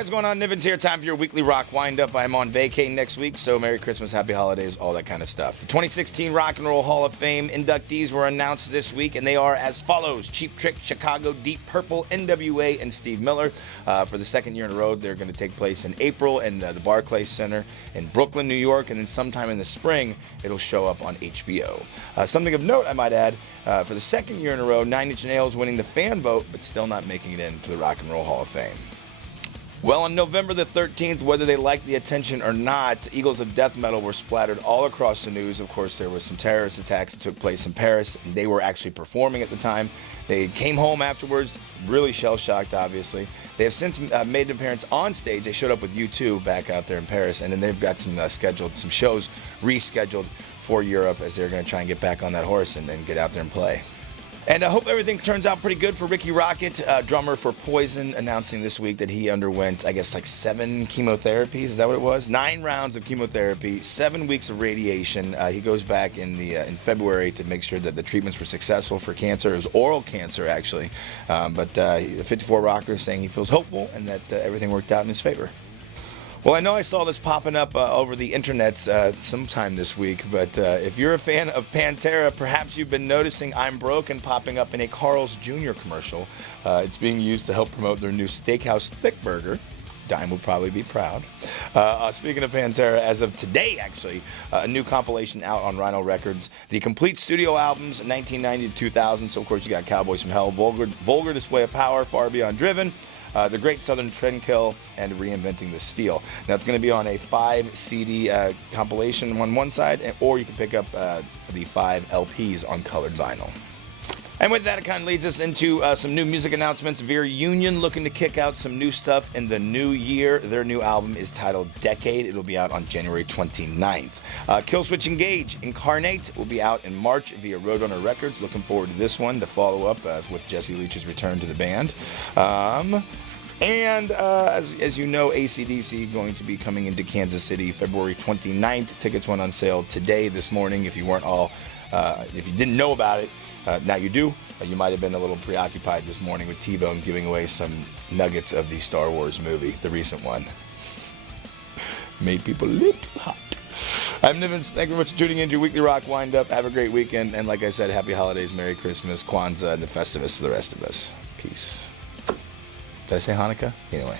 guys, what's going on? Niven's here. Time for your weekly rock wind-up. I'm on vacay next week, so Merry Christmas, Happy Holidays, all that kind of stuff. The 2016 Rock and Roll Hall of Fame inductees were announced this week, and they are as follows. Cheap Trick, Chicago, Deep Purple, NWA, and Steve Miller. For the second year in a row, they're going to take place in April in the Barclays Center in Brooklyn, New York, and then sometime in the spring, it'll show up on HBO. Something of note, I might add, for the second year in a row, Nine Inch Nails winning the fan vote, but still not making it into the Rock and Roll Hall of Fame. Well, on November the 13th, whether they liked the attention or not, Eagles of Death Metal were splattered all across the news. Of course, there was some terrorist attacks that took place in Paris, and they were actually performing at the time. They came home afterwards, really shell-shocked, obviously. They have since made an appearance on stage. They showed up with U2 back out there in Paris, and then they've got some some shows rescheduled for Europe as they're going to try and get back on that horse and get out there and play. And I hope everything turns out pretty good for Ricky Rocket, drummer for Poison, announcing this week that he underwent, I guess, like 7 chemotherapies. Is that what it was? 9 rounds of chemotherapy, 7 weeks of radiation. He goes back in February to make sure that the treatments were successful for cancer. It was oral cancer, actually. But the 54 rocker is saying he feels hopeful and that everything worked out in his favor. Well, I know I saw this popping up over the internet sometime this week, but if you're a fan of Pantera, perhaps you've been noticing I'm Broken popping up in a Carl's Jr. commercial. It's being used to help promote their new Steakhouse Thick Burger. Dime will probably be proud. Speaking of Pantera, as of today, actually, a new compilation out on Rhino Records. The complete studio albums, 1990 to 2000. So, of course, you got Cowboys from Hell, Vulgar Display of Power, Far Beyond Driven, The Great Southern Trendkill, and Reinventing the Steel. Now, it's going to be on a 5 CD compilation on one side, or you can pick up the 5 LPs on colored vinyl. And with that, it kind of leads us into some new music announcements. Veer Union looking to kick out some new stuff in the new year. Their new album is titled Decade. It'll be out on January 29th. Killswitch Engage, Incarnate, will be out in March via Roadrunner Records. Looking forward to this one, the follow-up with Jesse Leach's return to the band. As you know, AC/DC going to be coming into Kansas City February 29th. Tickets went on sale this morning. If you didn't know about it, now you do. You might have been a little preoccupied this morning with T-Bone giving away some nuggets of the Star Wars movie, the recent one. Made people a little hot. I'm Nivens. Thank you very much for tuning in to your weekly rock wind-up. Have a great weekend. And like I said, Happy Holidays, Merry Christmas, Kwanzaa, and the Festivus for the rest of us. Peace. Did I say Hanukkah? Anyway.